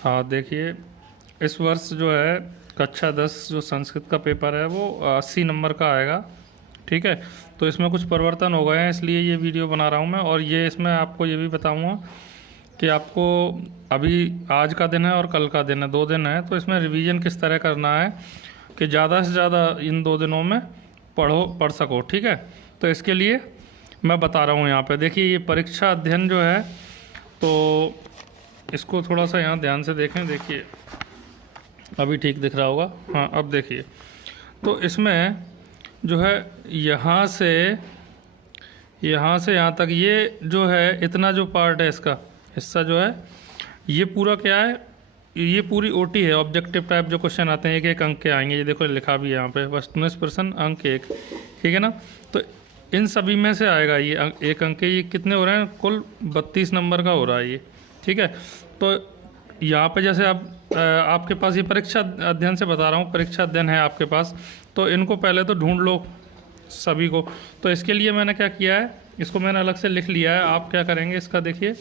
हाँ देखिए, इस वर्ष जो है कक्षा 10 जो संस्कृत का पेपर है वो 80 नंबर का आएगा। ठीक है, तो इसमें कुछ परिवर्तन हो गए हैं, इसलिए ये वीडियो बना रहा हूँ मैं। और ये इसमें आपको ये भी बताऊँगा कि आपको अभी आज का दिन है और कल का दिन है, 2 दिन है, तो इसमें रिवीजन किस तरह करना है कि ज़्यादा से ज़्यादा इन 2 दिनों में पढ़ सको। ठीक है, तो इसके लिए मैं बता रहा हूँ यहाँ पे। देखिए, ये परीक्षा अध्ययन जो है, तो इसको थोड़ा सा यहाँ ध्यान से देखें। देखिए, अभी ठीक दिख रहा होगा। हाँ, अब देखिए, तो इसमें जो है यहाँ से यहाँ तक ये जो है इतना जो पार्ट है, इसका हिस्सा जो है, ये पूरा क्या है, ये पूरी ओटी है। ऑब्जेक्टिव टाइप जो क्वेश्चन आते हैं 1-1 अंक के आएंगे, ये देखो लिखा भी है यहाँ पे, वस्तुनिष्ठ प्रश्न अंक 1। ठीक है ना, तो इन सभी में से आएगा ये 1 अंक के। ये कितने हो रहे हैं, कुल 32 नंबर का हो रहा है ये। ठीक है, तो यहाँ पे जैसे अब आपके पास ये परीक्षा अध्ययन से बता रहा हूँ, परीक्षा अध्ययन है आपके पास, तो इनको पहले तो ढूंढ लो सभी को। तो इसके लिए मैंने क्या किया है, इसको मैंने अलग से लिख लिया है। आप क्या करेंगे, इसका देखिए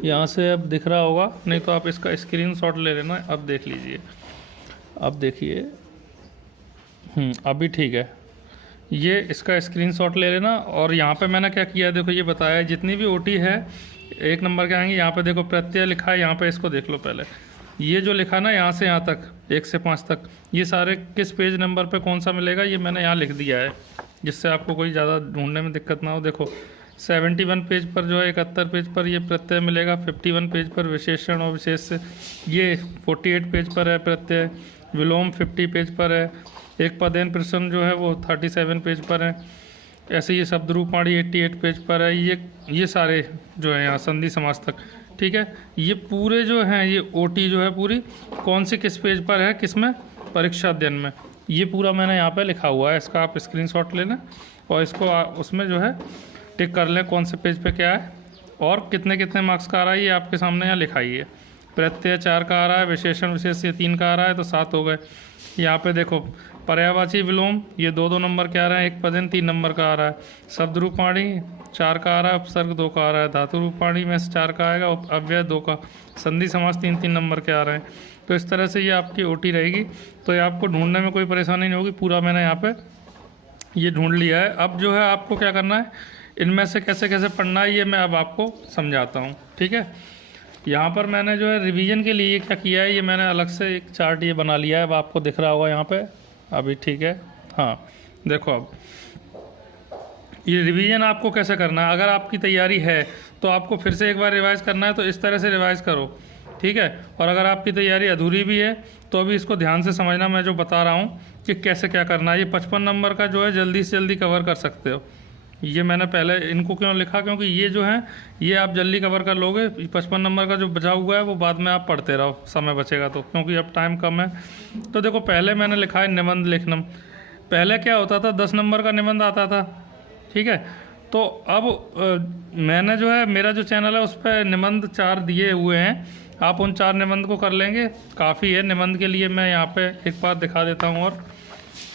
यहाँ से अब दिख रहा होगा, नहीं तो आप इसका स्क्रीनशॉट ले लेना। अब देख लीजिए, अब देखिए, अभी ठीक है, ये इसका स्क्रीनशॉट ले लेना। और यहाँ पे मैंने क्या किया है, देखो ये बताया है जितनी भी ओटी है 1 नंबर के आएंगे। यहाँ पे देखो प्रत्यय लिखा है, यहाँ पे इसको देख लो पहले। ये जो लिखा ना यहाँ से यहाँ तक 1 से 5 तक, ये सारे किस पेज नंबर पे कौन सा मिलेगा, ये मैंने यहाँ लिख दिया है, जिससे आपको कोई ज़्यादा ढूंढने में दिक्कत ना हो। देखो 71 पेज पर जो है, 71 पेज पर ये प्रत्यय मिलेगा, 51 पेज पर विशेषण और विशेष से, ये 48 पेज पर है प्रत्यय, विलोम 50 पेज पर है, एक पदेन प्रश्न जो है वो 37 पेज पर है, ऐसे ये शब्द रूपाणी 88 पेज पर है। ये सारे जो है यहाँ संधि समास तक। ठीक है, ये पूरे जो हैं, ये ओटी जो है पूरी कौन सी किस पेज पर है, किस में, परीक्षा अध्ययन में, ये पूरा मैंने यहाँ पे लिखा हुआ है। इसका आप स्क्रीनशॉट लेना और इसको उसमें जो है टिक कर लें कौन से पेज पे क्या है और कितने कितने मार्क्स का आ रहा है, ये आपके सामने यहाँ लिखाई है। प्रत्यय 4 का आ रहा है, विशेषण विशेष ये 3 का आ रहा है, तो 7 हो गए। यहाँ पे देखो पर्यायवाची विलोम ये 2-2 नंबर के आ रहे हैं, एक पदेन 3 नंबर का आ रहा है, शब्द रूपाणी 4 का आ रहा है, उपसर्ग 2 का आ रहा है, धातु रूपाणी में से 4 का आएगा, अव्यय 2 का, संधि समास 3-3 नंबर के आ रहे हैं। तो इस तरह से ये आपकी ओटी रहेगी, तो ये आपको ढूंढने में कोई परेशानी नहीं होगी। पूरा मैंने यहाँ पे ये ढूंढ लिया है। अब जो है आपको क्या करना है, इनमें से कैसे कैसे पढ़ना है, ये मैं अब आपको समझाता हूँ। ठीक है, यहाँ पर मैंने जो है रिवीजन के लिए क्या किया है, ये मैंने अलग से एक चार्ट ये बना लिया है, अब आपको दिख रहा होगा यहाँ पे अभी। ठीक है, हाँ देखो, अब ये रिवीजन आपको कैसे करना है। अगर आपकी तैयारी है तो आपको फिर से एक बार रिवाइज करना है, तो इस तरह से रिवाइज करो। ठीक है, और अगर आपकी तैयारी अधूरी भी है तो अभी इसको ध्यान से समझना, मैं जो बता रहा हूँ कि कैसे क्या करना है। ये 55 नंबर का जो है जल्दी से जल्दी कवर कर सकते हो। ये मैंने पहले इनको क्यों लिखा, क्योंकि ये जो है ये आप जल्दी कवर कर लोगे। 55 नंबर का जो बचा हुआ है वो बाद में आप पढ़ते रहो, समय बचेगा तो, क्योंकि अब टाइम कम है। तो देखो पहले मैंने लिखा है निबंध लेखनम। पहले क्या होता था, 10 नंबर का निबंध आता था। ठीक है, तो अब मैंने जो है, मेरा जो चैनल है उस पर निबंध 4 दिए हुए हैं, आप उन 4 निबंध को कर लेंगे, काफ़ी है। निबंध के लिए मैं यहाँ पे एक बार दिखा देता हूँ। और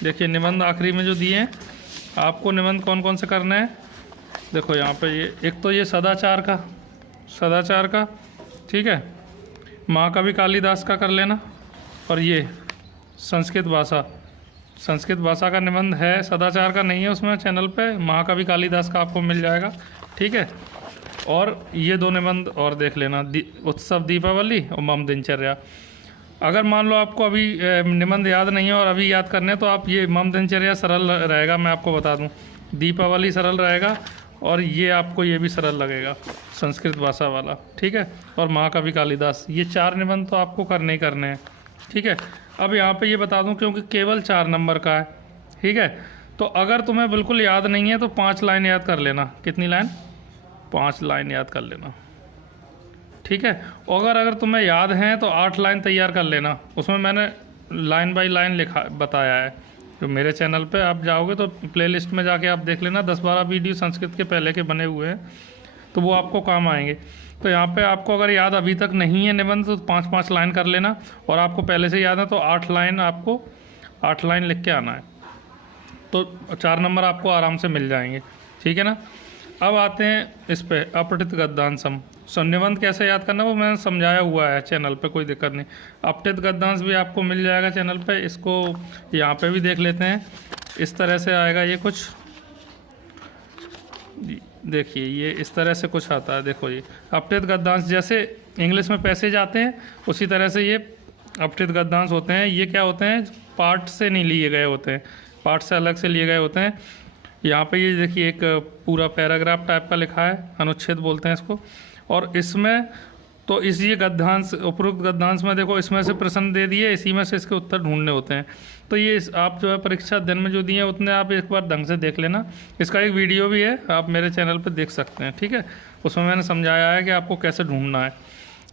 देखिए निबंध आखिरी में जो दिए हैं, आपको निबंध कौन कौन से करने हैं, देखो यहाँ पे ये एक तो ये सदाचार का, ठीक है, महाकवि कालिदास का कर लेना। और ये संस्कृत भाषा का निबंध है, सदाचार का नहीं है उसमें चैनल पे, महाकवि कालिदास का आपको मिल जाएगा। ठीक है, और ये 2 निबंध और देख लेना, उत्सव दीपावली और मम दिनचर्या। अगर मान लो आपको अभी निबंध याद नहीं है और अभी याद करने, तो आप ये मम दिनचर्या सरल रहेगा, मैं आपको बता दूं, दीपावली सरल रहेगा, और ये आपको ये भी सरल लगेगा, संस्कृत भाषा वाला। ठीक है, और महाकवि कालिदास, ये 4 निबंध तो आपको करने ही करने हैं। ठीक है, अब यहाँ पे ये बता दूं, क्योंकि केवल 4 नंबर का है। ठीक है, तो अगर तुम्हें बिल्कुल याद नहीं है तो 5 लाइन याद कर लेना। कितनी लाइन, 5 लाइन याद कर लेना। ठीक है, और अगर तुम्हें याद है तो 8 लाइन तैयार कर लेना। उसमें मैंने लाइन बाय लाइन लिखा बताया है, जो मेरे चैनल पे आप जाओगे तो प्लेलिस्ट में जाके आप देख लेना, 10-12 वीडियो संस्कृत के पहले के बने हुए हैं, तो वो आपको काम आएंगे। तो यहाँ पे आपको अगर याद अभी तक नहीं है निबंध, तो 5-5 लाइन कर लेना, और आपको पहले से याद है तो 8 लाइन, आपको 8 लाइन लिख के आना है, तो 4 नंबर आपको आराम से मिल जाएंगे। ठीक है ना, अब आते हैं इस पे अपठित गद्यांशम। निबंध कैसे याद करना वो मैंने समझाया हुआ है चैनल पे, कोई दिक्कत नहीं। अपठित गद्यांश भी आपको मिल जाएगा चैनल पे, इसको यहाँ पे भी देख लेते हैं। इस तरह से आएगा ये कुछ, देखिए ये इस तरह से कुछ आता है। देखो ये अपठित गद्यांश, जैसे इंग्लिश में पैसेज आते हैं उसी तरह से ये अपठित गद्यांश होते हैं। ये क्या होते हैं, पार्ट से नहीं लिए गए होते हैं, पार्ट से अलग से लिए गए होते हैं। यहाँ पे ये देखिए एक पूरा पैराग्राफ टाइप का लिखा है, अनुच्छेद बोलते हैं इसको। और इसमें तो इस ये गद्यांश, उपरोक्त गद्यांश में देखो इसमें से प्रश्न दे दिए, इसी में से इसके उत्तर ढूंढने होते हैं। तो ये आप जो है परीक्षा अध्ययन में जो दिए हैं उतने आप एक बार ढंग से देख लेना। इसका एक वीडियो भी है, आप मेरे चैनल पर देख सकते हैं, ठीक है। उसमें मैंने समझाया है कि आपको कैसे ढूंढना है,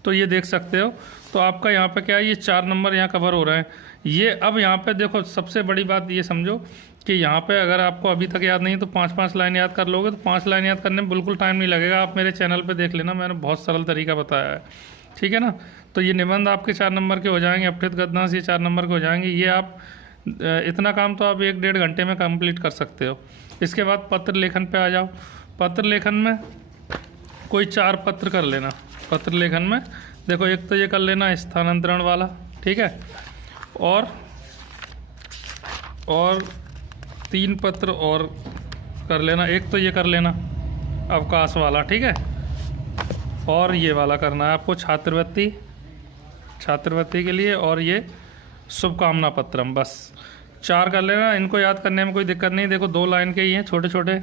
तो ये देख सकते हो। तो आपका यहाँ पे क्या है, ये 4 नंबर यहाँ कवर हो रहे हैं। ये अब यहाँ पे देखो सबसे बड़ी बात ये समझो कि यहाँ पे अगर आपको अभी तक याद नहीं तो 5-5 लाइन याद कर लोगे तो 5 लाइन याद करने में बिल्कुल टाइम नहीं लगेगा। आप मेरे चैनल पे देख लेना, मैंने बहुत सरल तरीका बताया है, ठीक है ना। तो ये निबंध आपके 4 नंबर के हो जाएंगे, अपठित गद्यांश ये 4 नंबर के हो जाएंगे। ये आप इतना काम तो आप 1-1.5 घंटे में कंप्लीट कर सकते हो। इसके बाद पत्र लेखन पे आ जाओ। पत्र लेखन में कोई 4 पत्र कर लेना। पत्र लेखन में देखो एक तो ये कर लेना स्थानांतरण वाला, ठीक है, और 3 पत्र और कर लेना। एक तो ये कर लेना अवकाश वाला, ठीक है, और ये वाला करना है आपको छात्रवृत्ति के लिए, और ये शुभकामना पत्रम। बस 4 कर लेना। इनको याद करने में कोई दिक्कत नहीं, देखो 2 लाइन के ही हैं, छोटे छोटे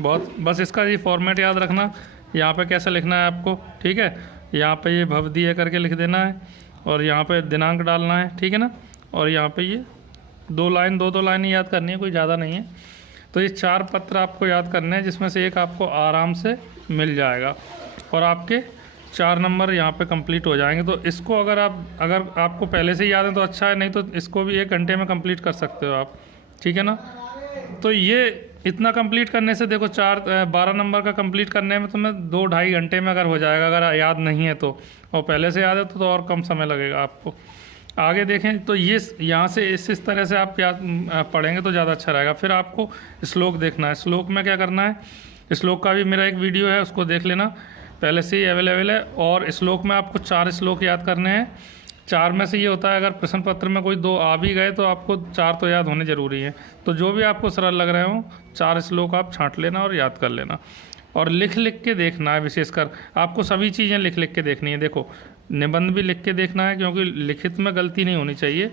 बहुत। बस इसका ये फॉर्मेट याद रखना, यहाँ पे कैसे लिखना है आपको, ठीक है। यहाँ पे ये भवदीय करके लिख देना है और यहाँ पे दिनांक डालना है, ठीक है ना। और यहाँ पे ये 2 लाइन 2-2 लाइन याद करनी है, कोई ज़्यादा नहीं है। तो ये 4 पत्र आपको याद करने हैं, जिसमें से एक आपको आराम से मिल जाएगा और आपके 4 नंबर यहाँ पे कंप्लीट हो जाएंगे। तो इसको अगर आपको पहले से याद है तो अच्छा है, नहीं तो इसको भी 1 घंटे में कंप्लीट कर सकते हो आप, ठीक है ना। तो ये इतना कंप्लीट करने से देखो 12 नंबर का कंप्लीट करने में तुम्हें 2-2.5 घंटे में अगर हो जाएगा, अगर याद नहीं है तो। और पहले से याद है तो और कम समय लगेगा आपको। आगे देखें तो ये यहाँ से इस तरह से आप याद पढ़ेंगे तो ज़्यादा अच्छा रहेगा। फिर आपको श्लोक देखना है। श्लोक में क्या करना है, श्लोक का भी मेरा एक वीडियो है, उसको देख लेना, पहले से ही अवेलेबल है। और श्लोक में आपको 4 श्लोक याद करने हैं। 4 में से ये होता है अगर प्रश्न पत्र में कोई 2 आ भी गए तो आपको 4 तो याद होने ज़रूरी है। तो जो भी आपको सरल लग रहे हो 4 श्लोक आप छांट लेना और याद कर लेना। और लिख लिख के देखना है, विशेषकर आपको सभी चीज़ें लिख लिख के देखनी है। देखो निबंध भी लिख के देखना है, क्योंकि लिखित में गलती नहीं होनी चाहिए,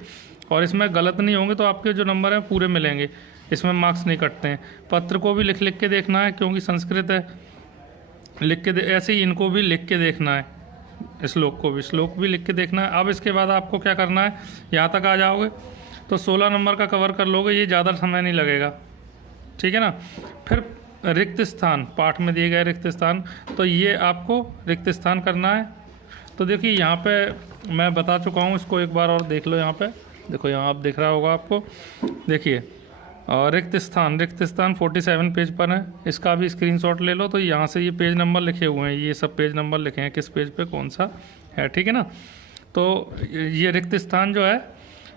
और इसमें गलत नहीं होंगे तो आपके जो नंबर हैं पूरे मिलेंगे, इसमें मार्क्स नहीं कटते हैं। पत्र को भी लिख लिख के देखना है, क्योंकि संस्कृत है, लिख के ऐसे ही इनको भी लिख के देखना है। श्लोक भी लिख के देखना है। अब इसके बाद आपको क्या करना है, यहाँ तक आ जाओगे तो 16 नंबर का कवर कर लोगे, ये ज़्यादा समय नहीं लगेगा, ठीक है ना। फिर रिक्त स्थान, पाठ में दिए गए रिक्त स्थान, तो ये आपको रिक्त स्थान करना है। तो देखिए यहाँ पे मैं बता चुका हूँ, इसको एक बार और देख लो। यहाँ पे देखो, यहाँ आप दिख रहा होगा आपको, देखिए रिक्त स्थान 47 पेज पर है। इसका भी स्क्रीनशॉट ले लो। तो यहाँ से ये पेज नंबर लिखे हुए हैं, ये सब पेज नंबर लिखे हैं, किस पेज पे कौन सा है, ठीक है ना। तो ये रिक्त स्थान जो है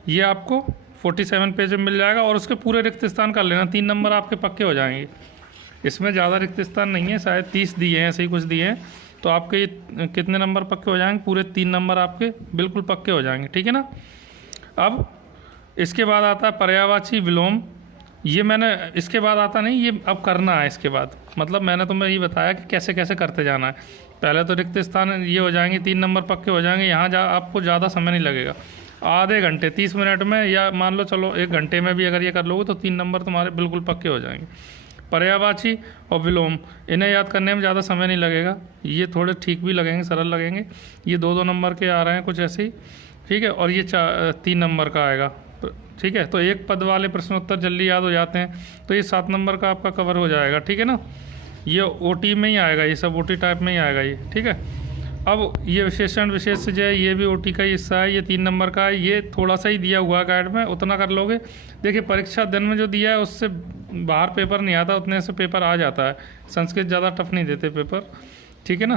ये आपको 47 पेज में मिल जाएगा, और उसके पूरे रिक्त स्थान कर लेना, 3 नंबर आपके पक्के हो जाएंगे। इसमें ज़्यादा रिक्त स्थान नहीं है, शायद 30 दिए हैं, ऐसे ही कुछ दिए हैं। तो आपके ये कितने नंबर पक्के हो जाएंगे, पूरे 3 नंबर आपके बिल्कुल पक्के हो जाएंगे, ठीक है ना। अब इसके बाद आता है पर्यायवाची विलोम। ये मैंने इसके बाद आता नहीं, ये अब करना है इसके बाद। मतलब मैंने तुम्हें ये बताया कि कैसे कैसे करते जाना है। पहले तो रिक्त स्थान ये हो जाएंगे, 3 नंबर पक्के हो जाएंगे। यहाँ आपको ज़्यादा समय नहीं लगेगा, आधे घंटे 30 मिनट में, या मान लो चलो 1 घंटे में भी अगर ये कर लोगे तो 3 नंबर तुम्हारे बिल्कुल पक्के हो जाएंगे। पर्यायवाची और विलोम, इन्हें याद करने में ज़्यादा समय नहीं लगेगा, ये थोड़े ठीक भी लगेंगे, सरल लगेंगे। ये 2-2 नंबर के आ रहे हैं कुछ ऐसे ही, ठीक है। और ये 3 नंबर का आएगा, ठीक है। तो 1 पद वाले प्रश्नोत्तर जल्दी याद हो जाते हैं, तो ये 7 नंबर का आपका कवर हो जाएगा, ठीक है ना। ये ओटी में ही आएगा, ये सब ओटी टाइप में ही आएगा ये, ठीक है। अब ये विशेषण विशेष जो है ये भी ओटी का ही हिस्सा है, ये 3 नंबर का है। ये थोड़ा सा ही दिया हुआ है गाइड में, उतना कर लोगे। देखिए परीक्षा दिन में जो दिया है उससे बाहर पेपर नहीं आता, उतने से पेपर आ जाता है। संस्कृत ज़्यादा टफ नहीं देते पेपर, ठीक है ना।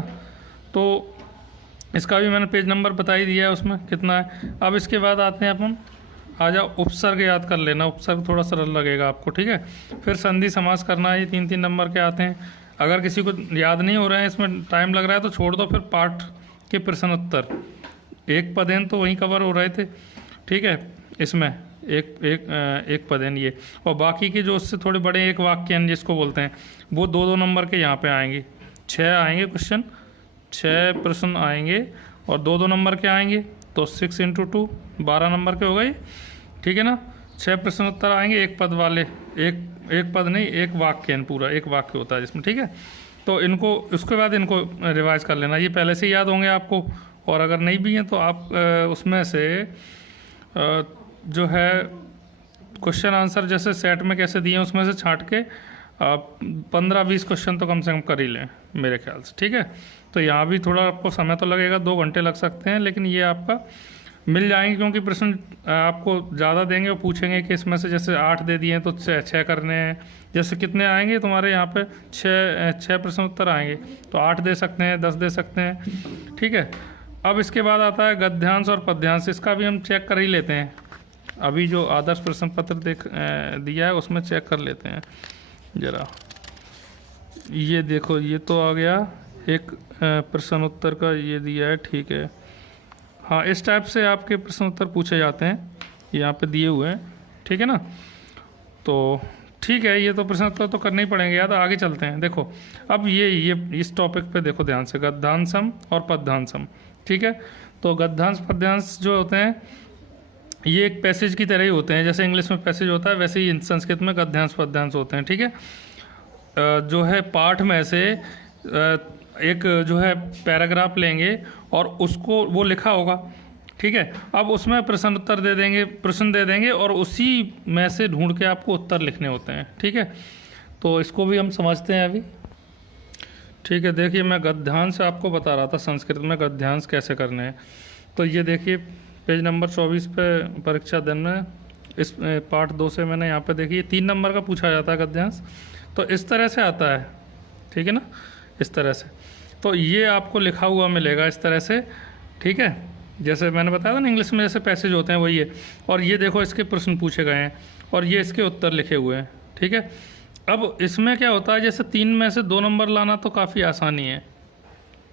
तो इसका भी मैंने पेज नंबर बता ही दिया है उसमें कितना है। अब इसके बाद आते हैं अपन, आ जाओ उपसर्ग याद कर लेना, उपसर्ग थोड़ा सरल लगेगा आपको, ठीक है। फिर संधि समास करना है, ये 3-3 नंबर के आते हैं। अगर किसी को याद नहीं हो रहा है, इसमें टाइम लग रहा है, तो छोड़ दो, फिर पार्ट के प्रश्न उत्तर। एक पदेन तो वहीं कवर हो रहे थे, ठीक है, इसमें एक पदेन ये, और बाकी के जो उससे थोड़े बड़े एक वाक्य जिसको बोलते हैं, वो 2-2 नंबर के यहाँ पे आएंगे। 6 आएंगे क्वेश्चन, 6 प्रश्न आएंगे और 2-2 नंबर के आएंगे, तो 6 × 2 12 नंबर के हो गए, ठीक है ना। 6 प्रश्न उत्तर आएंगे एक पद वाले, एक पद नहीं, एक वाक्य, पूरा एक वाक्य होता है जिसमें, ठीक है। तो इनको उसके बाद इनको रिवाइज कर लेना, ये पहले से ही याद होंगे आपको, और अगर नहीं भी हैं तो आप उसमें से जो है क्वेश्चन आंसर जैसे सेट में कैसे दिए हैं उसमें से छांट के आप 15-20 क्वेश्चन तो कम से कम कर ही लें मेरे ख्याल से, ठीक है। तो यहाँ भी थोड़ा आपको समय तो लगेगा, 2 घंटे लग सकते हैं, लेकिन ये आपका मिल जाएंगे, क्योंकि प्रश्न आपको ज़्यादा देंगे और पूछेंगे कि इसमें से जैसे 8 दे दिए तो 6 करने हैं, जैसे कितने आएंगे तुम्हारे यहाँ पे 6 प्रश्न उत्तर आएंगे, तो 8 दे सकते हैं, 10 दे सकते हैं, ठीक है। अब इसके बाद आता है गद्यांश और पद्यांश, इसका भी हम चेक कर ही लेते हैं। अभी जो आदर्श प्रश्न पत्र दिया है उसमें चेक कर लेते हैं ज़रा। ये देखो, ये तो आ गया एक प्रश्न उत्तर का ये दिया है, ठीक है। हाँ, इस टाइप से आपके प्रश्न उत्तर पूछे जाते हैं, यहाँ पे दिए हुए हैं, ठीक है ना। तो ठीक है, ये तो प्रश्न उत्तर तो करने ही पड़ेंगे याद। आगे चलते हैं, देखो अब ये इस टॉपिक पे देखो ध्यान से, गद्यांशम और पद्यांशम, ठीक है। तो गद्यांश पद्यांश जो होते हैं ये एक पैसेज की तरह ही होते हैं, जैसे इंग्लिश में पैसेज होता है वैसे ही संस्कृत में गद्यांश पद्यांश होते हैं, ठीक है। जो है पाठ में से एक जो है पैराग्राफ लेंगे और उसको वो लिखा होगा, ठीक है। अब उसमें प्रश्न उत्तर दे देंगे, प्रश्न दे देंगे और उसी में से ढूंढ के आपको उत्तर लिखने होते हैं, ठीक है। तो इसको भी हम समझते हैं अभी, ठीक है। देखिए मैं गद्यांश आपको बता रहा था संस्कृत में गद्यांश कैसे करने हैं। तो ये देखिए पेज नंबर 24 पे परीक्षा दिन में इस पार्ट 2 से मैंने यहाँ पे देखिए 3 नंबर का पूछा जाता है गद्यांश। तो इस तरह से आता है, ठीक है ना, इस तरह से। तो ये आपको लिखा हुआ मिलेगा इस तरह से, ठीक है। जैसे मैंने बताया था ना इंग्लिश में जैसे पैसेज होते हैं वही है। और ये देखो इसके प्रश्न पूछे गए हैं और ये इसके उत्तर लिखे हुए हैं, ठीक है। अब इसमें क्या होता है, जैसे 3 में से 2 नंबर लाना तो काफ़ी आसानी है,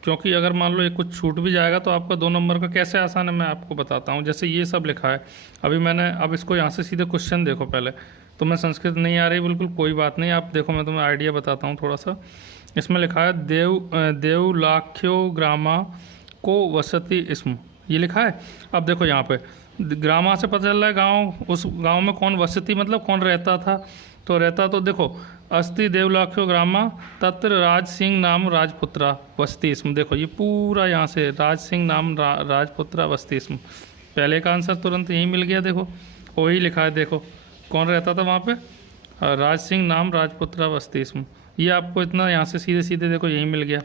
क्योंकि अगर मान लो ये कुछ छूट भी जाएगा तो आपका 2 नंबर का कैसे आसान है मैं आपको बताता हूँ। जैसे ये सब लिखा है अभी मैंने, अब इसको यहाँ से सीधे क्वेश्चन देखो पहले। तो मैं संस्कृत नहीं आ रही बिल्कुल, कोई बात नहीं, आप देखो मैं तुम्हें आइडिया बताता हूँ थोड़ा सा। इसमें लिखा है देवलाख्यो ग्रामा को वसति इसम, ये लिखा है। अब देखो यहाँ पे ग्रामा से पता चल रहा है गाँव, उस गाँव में कौन वसति मतलब कौन रहता था। तो रहता तो देखो अस्ति देवलाख्यो ग्रामा तत्र राज सिंह नाम राजपुत्रा वसति इसम। देखो ये पूरा यहाँ से राज सिंह नाम राजपुत्रा वसति इसम, पहले का आंसर तुरंत यही मिल गया। देखो वही लिखा है, देखो कौन रहता था वहाँ पे, राज सिंह नाम राजपुत्रा वसति इसम। ये आपको इतना यहाँ से सीधे सीधे देखो यही मिल गया।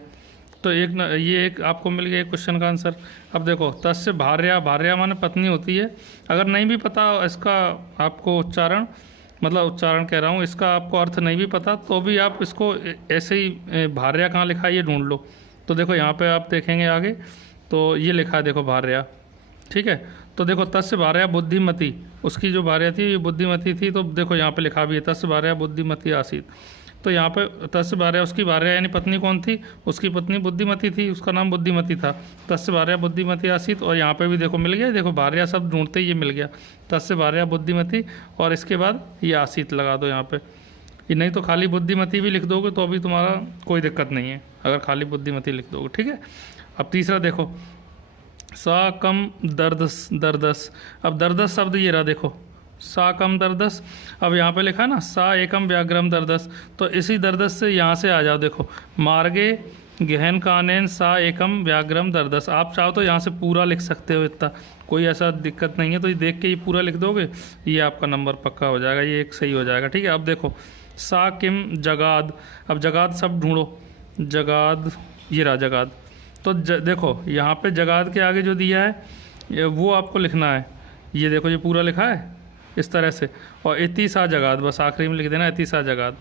तो ये एक आपको मिल गया क्वेश्चन का आंसर। अब देखो तस्य भार्या, भार्या माने पत्नी होती है। अगर नहीं भी पता इसका आपको उच्चारण, मतलब उच्चारण कह रहा हूँ, इसका आपको अर्थ नहीं भी पता तो भी आप इसको ऐसे ही भार्या कहाँ लिखा है ये ढूंढ लो। तो देखो यहाँ पे आप देखेंगे आगे तो ये लिखा है, देखो भार्या, ठीक है। तो देखो तस्य भार्या बुद्धिमती, उसकी जो भार्या थी ये बुद्धिमती थी। तो देखो यहाँ पे लिखा भी है तस्य भार्या बुद्धिमती आसीत। तो यहाँ पे तस्य भार्या, उसकी भार्या यानी पत्नी कौन थी, उसकी पत्नी बुद्धिमती थी, उसका नाम बुद्धिमती था। तस्य भार्या बुद्धिमती आसीत। और यहाँ पे भी देखो मिल गया, देखो भार्या सब ढूंढते ही ये मिल गया, तस्य भार्या बुद्धिमती, और इसके बाद ये आसीत लगा दो यहाँ पे। ये नहीं तो खाली बुद्धिमती भी लिख दोगे तो अभी तुम्हारा कोई दिक्कत नहीं है, अगर खाली बुद्धिमती लिख दोगे, ठीक है। अब तीसरा देखो सा कम दर्दस, दर्दस। अब दर्दस शब्द ये रहा, देखो सा कम दर्दस। अब यहाँ पे लिखा है ना सा एकम व्याघ्रम दर्दस, तो इसी दर्दस से यहाँ से आ जाओ, देखो मार्गे गहन कानेन सा एकम व्याघ्रम दर्दस। आप चाहो तो यहाँ से पूरा लिख सकते हो, इतना कोई ऐसा दिक्कत नहीं है। तो ये देख के ये पूरा लिख दोगे, ये आपका नंबर पक्का हो जाएगा, ये एक सही हो जाएगा, ठीक है। अब देखो सा किम जगाद। अब जगाद सब ढूंढो, जगाद ये रहा जगाद। तो देखो यहाँ पे जगाद के आगे जो दिया है वो आपको लिखना है, ये देखो ये पूरा लिखा है इस तरह से। और इति सा जगाद, बस आखिरी में लिख देना इति सा जगाद।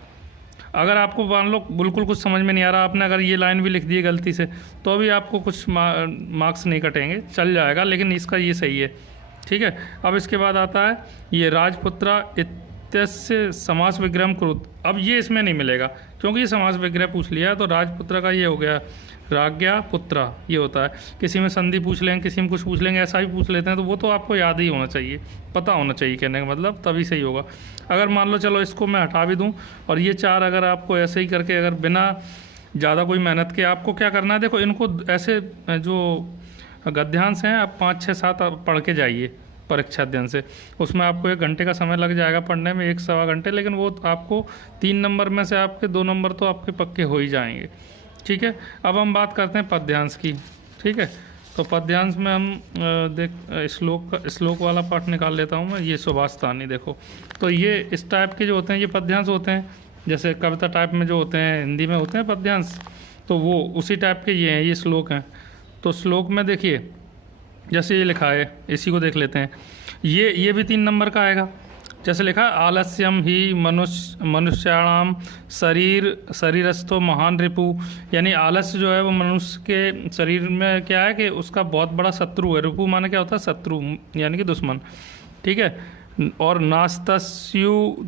अगर आपको मान लो बिल्कुल कुछ समझ में नहीं आ रहा, आपने अगर ये लाइन भी लिख दी है गलती से तो भी आपको कुछ मार्क्स नहीं कटेंगे, चल जाएगा, लेकिन इसका ये सही है, ठीक है। अब इसके बाद आता है ये राजपुत्रा प्रत्यय समास विग्रह कुरुत। अब ये इसमें नहीं मिलेगा क्योंकि ये समास विग्रह पूछ लिया, तो राजपुत्र का ये हो गया राज्ञा पुत्रा, ये होता है। किसी में संधि पूछ लेंगे, किसी में कुछ पूछ लेंगे, ऐसा भी पूछ लेते हैं, तो वो तो आपको याद ही होना चाहिए, पता होना चाहिए कहने का मतलब, तभी सही होगा। अगर मान लो चलो इसको मैं हटा भी दूं और ये 4 अगर आपको ऐसे ही करके अगर बिना ज़्यादा कोई मेहनत के आपको क्या करना है, देखो इनको ऐसे जो गद्यांश हैं आप 5, 6, 7 पढ़ के जाइए परीक्षा अध्ययन से, उसमें आपको 1 घंटे का समय लग जाएगा पढ़ने में, 1 सवा घंटे, लेकिन वो आपको 3 नंबर में से आपके 2 नंबर तो आपके पक्के हो ही जाएंगे। ठीक है, अब हम बात करते हैं पद्यांश की। ठीक है, तो पद्यांश में हम श्लोक वाला पाठ निकाल लेता हूँ मैं, ये सुभाषतानी। देखो तो ये इस टाइप के जो होते हैं ये पद्यांश होते हैं, जैसे कविता टाइप में जो होते हैं हिंदी में होते हैं पद्यांश, तो वो उसी टाइप के ये हैं, ये श्लोक हैं। तो श्लोक में देखिए जैसे ये लिखा है, इसी को देख लेते हैं। ये भी 3 नंबर का आएगा। जैसे लिखा है आलस्यम ही मनुष्याणाम शरीरस्थो महान रिपु, यानी आलस्य जो है वो मनुष्य के शरीर में क्या है कि उसका बहुत बड़ा शत्रु है। रिपु माने क्या होता है, शत्रु यानी कि दुश्मन। ठीक है, और नास्तस्युद्ध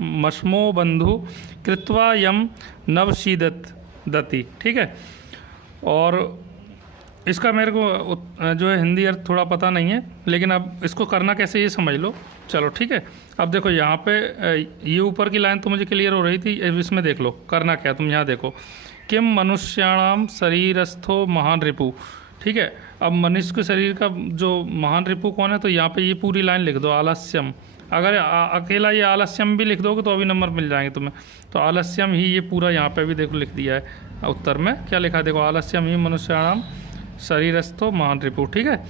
मशमो बंधु कृत्वा यम नवशीदत दति। ठीक है, और इसका मेरे को जो है हिंदी अर्थ थोड़ा पता नहीं है, लेकिन अब इसको करना कैसे ये समझ लो। चलो ठीक है, अब देखो यहाँ पे ये ऊपर की लाइन तो मुझे क्लियर हो रही थी, इसमें देख लो करना क्या, तुम यहाँ देखो किम मनुष्याणाम शरीरस्थो महान रिपु। ठीक है, अब मनुष्य के शरीर का जो महान रिपु कौन है, तो यहाँ पे ये पूरी लाइन लिख दो आलस्यम। अगर अकेला ये आलस्यम भी लिख दोगे तो अभी नंबर मिल जाएंगे तुम्हें। तो आलस्यम ही ये पूरा यहाँ पे भी देखो लिख दिया है उत्तर में, क्या लिखा है देखो, आलस्यम ही मनुष्याणाम शरीरस्थो महान रिपु। ठीक है,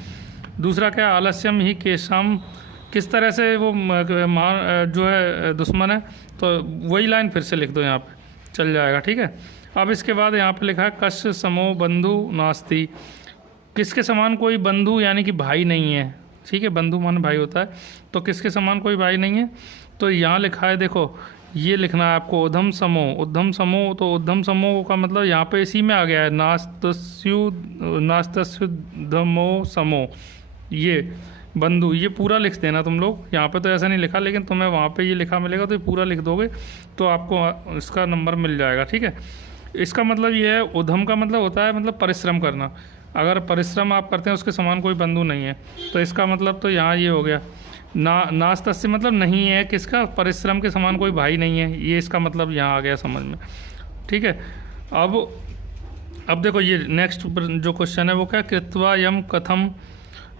दूसरा क्या, आलस्यम ही केशम, किस तरह से वो महान जो है दुश्मन है, तो वही लाइन फिर से लिख दो यहाँ पे, चल जाएगा। ठीक है, अब इसके बाद यहाँ पे लिखा है कस्य समो बंधु नास्ति, किसके समान कोई बंधु यानी कि भाई नहीं है। ठीक है, बंधु मान भाई होता है, तो किसके समान कोई भाई नहीं है, तो यहाँ लिखा है देखो, ये लिखना है आपको उद्धम समो। उद्धम समो, तो उद्धम समो का मतलब यहाँ पे इसी में आ गया है, नास्तस्युद्धमो समो, ये बंधु, ये पूरा लिख देना तुम लोग। यहाँ पे तो ऐसा नहीं लिखा, लेकिन तुम्हें वहाँ पे ये लिखा मिलेगा, तो ये पूरा लिख दोगे तो आपको इसका नंबर मिल जाएगा। ठीक है, इसका मतलब ये है, उद्धम का मतलब होता है मतलब परिश्रम करना, अगर परिश्रम आप करते हैं उसके समान कोई बंधु नहीं है, तो इसका मतलब तो यहाँ ये हो गया। नास्तस्य मतलब नहीं है, किसका, परिश्रम के समान कोई भाई नहीं है, ये इसका मतलब यहाँ आ गया समझ में। ठीक है, अब देखो ये नेक्स्ट जो क्वेश्चन है वो क्या, कृत्वा यम कथम।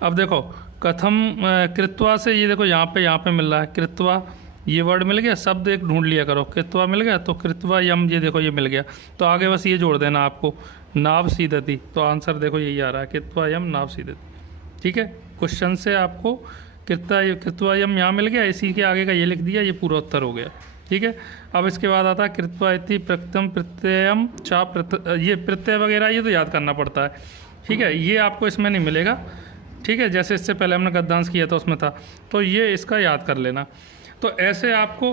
अब देखो कथम कृत्वा से ये देखो यहाँ पे मिल रहा है कृत्वा, ये वर्ड मिल गया, शब्द एक ढूंढ लिया करो, कृत्वा मिल गया, तो कृत्वा यम ये देखो ये मिल गया, तो आगे बस ये जोड़ देना आपको, नाव सीदती, तो आंसर देखो यही आ रहा है, कृत्वा यम नाव सीदती। ठीक है, क्वेश्चन से आपको कृत्वा यम यहाँ मिल गया, इसी के आगे का ये लिख दिया, ये पूरा उत्तर हो गया। ठीक है, अब इसके बाद आता है कृत्वा इति प्रकृतम प्रत्ययम चा ये प्रत्यय वगैरह ये तो याद करना पड़ता है। ठीक है, ये आपको इसमें नहीं मिलेगा। ठीक है, जैसे इससे पहले हमने गद्यांश किया था उसमें था, तो ये इसका याद कर लेना। तो ऐसे आपको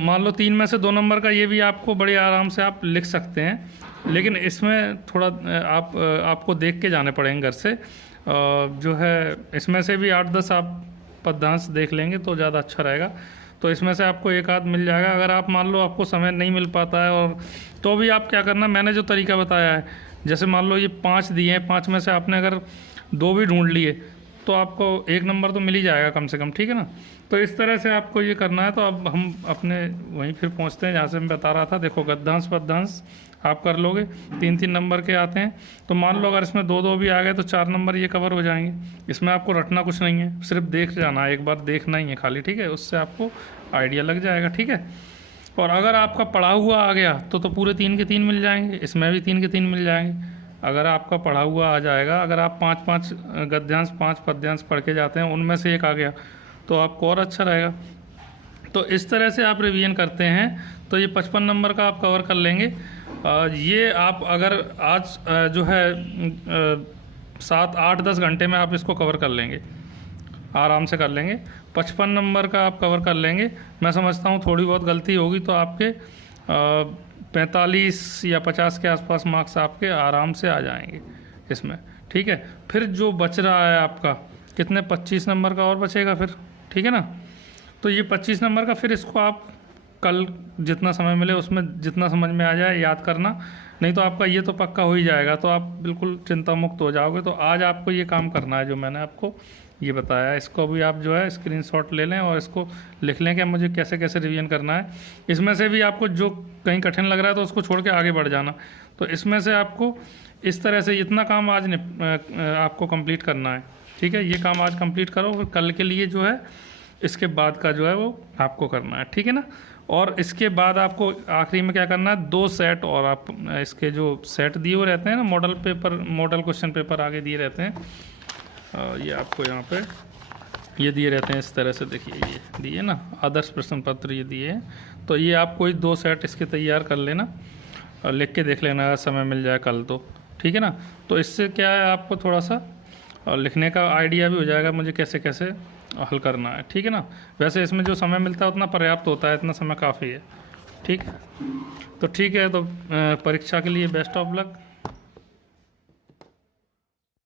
मान लो 3 में से 2 नंबर का ये भी आपको बड़े आराम से आप लिख सकते हैं, लेकिन इसमें थोड़ा आपको देख के जाने पड़ेंगे घर से, जो है इसमें से भी 8-10 आप पद्यांश देख लेंगे तो ज़्यादा अच्छा रहेगा। तो इसमें से आपको एक आध मिल जाएगा। अगर आप मान लो आपको समय नहीं मिल पाता है, और तो भी आप क्या करना, मैंने जो तरीका बताया है, जैसे मान लो ये 5 दिए हैं, 5 में से आपने अगर 2 भी ढूंढ लिए तो आपको 1 नंबर तो मिल ही जाएगा कम से कम। ठीक है ना, तो इस तरह से आपको ये करना है। तो अब हम अपने वहीं फिर पहुंचते हैं जहाँ से मैं बता रहा था। देखो गद्यांश पद्यांश आप कर लोगे, 3-3 नंबर के आते हैं। तो मान लो अगर इसमें 2-2 भी आ गए तो 4 नंबर ये कवर हो जाएंगे। इसमें आपको रटना कुछ नहीं है, सिर्फ देख जाना है, एक बार देखना ही है खाली। ठीक है, उससे आपको आइडिया लग जाएगा। ठीक है, और अगर आपका पढ़ा हुआ आ गया तो पूरे 3 के 3 मिल जाएंगे, इसमें भी 3 के 3 मिल जाएंगे। अगर आपका पढ़ा हुआ आ जाएगा, अगर आप 5-5 गद्यांश 5 पद्यांश पढ़ के जाते हैं, उनमें से एक आ गया तो आपको और अच्छा रहेगा। तो इस तरह से आप रिवीजन करते हैं तो ये 55 नंबर का आप कवर कर लेंगे। ये आप अगर आज जो है 7-8-10 घंटे में आप इसको कवर कर लेंगे, आराम से कर लेंगे। 55 नंबर का आप कवर कर लेंगे। मैं समझता हूँ थोड़ी बहुत गलती होगी तो आपके 45 या 50 के आसपास मार्क्स आपके आराम से आ जाएंगे इसमें। ठीक है, फिर जो बच रहा है आपका कितने 25 नंबर का और बचेगा फिर, ठीक है ना। तो ये 25 नंबर का फिर इसको आप कल जितना समय मिले उसमें जितना समझ में आ जाए याद करना, नहीं तो आपका ये तो पक्का हो ही जाएगा, तो आप बिल्कुल चिंता मुक्त हो जाओगे। तो आज आपको ये काम करना है जो मैंने आपको ये बताया है, इसको भी आप जो है स्क्रीनशॉट ले लें और इसको लिख लें कि मुझे कैसे कैसे रिवीजन करना है। इसमें से भी आपको जो कहीं कठिन लग रहा है तो उसको छोड़ के आगे बढ़ जाना। तो इसमें से आपको इस तरह से इतना काम आज आपको कंप्लीट करना है, ठीक है। ये काम आज कंप्लीट करो, फिर कल के लिए जो है इसके बाद का जो है वो आपको करना है, ठीक है ना। और इसके बाद आपको आखिरी में क्या करना है, 2 सेट और आप इसके जो सेट दिए हुए रहते हैं ना, मॉडल क्वेश्चन पेपर आगे दिए रहते हैं, ये आपको यहाँ पे ये दिए रहते हैं इस तरह से, देखिए ये दिए ना आदर्श प्रश्न पत्र ये दिए हैं। तो ये आप कोई 2 सेट इसके तैयार कर लेना और लिख के देख लेना अगर समय मिल जाए कल तो, ठीक है ना। तो इससे क्या है आपको थोड़ा सा लिखने का आइडिया भी हो जाएगा मुझे कैसे कैसे हल करना है, ठीक है ना। वैसे इसमें जो समय मिलता है उतना पर्याप्त होता है, इतना समय काफ़ी है, ठीक है। तो ठीक है, तो परीक्षा के लिए बेस्ट ऑफ लक।